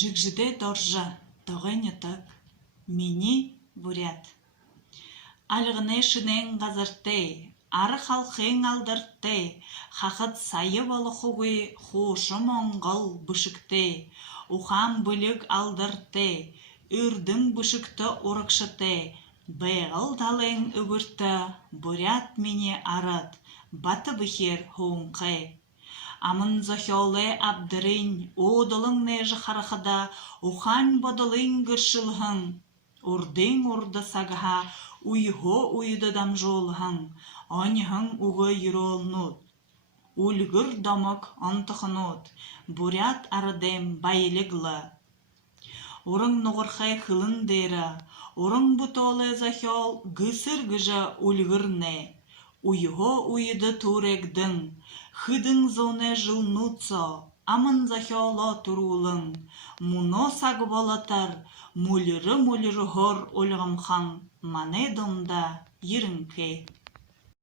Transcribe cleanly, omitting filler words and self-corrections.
Жигжиде доржа, тоғынетік, мені бурят. Алғыне шынен ғазыртте, ары халқен алдыртте, хақыт сайы болы хугы, хушы моңғыл бұшыкте, ухам бүлік алдыртте, үрдің бұшыкты ұрықшыте, бейғыл талын үгіртті, бурят мені арыт, баты бұхер хуңқы. Амын зохиолы абдырын, одылың нежі харахада, ухан бодылың гыршылғын, урдың урды сағыға, уйхо уйды дамжолғын, оңғын уғы юролнуд. Ульгір домық онтықынуд, бурят арыдем байлыглы. Урың нұғырхай хылын дері, урың бұтолы зохиол гысыр гыжы ульгірне, уйхо уйды турегдің, хыдың зоне жылнуцо, амын захиоло турулың, муно сағы болатар, мулыры хор ольғымхан, мане домда ерінке.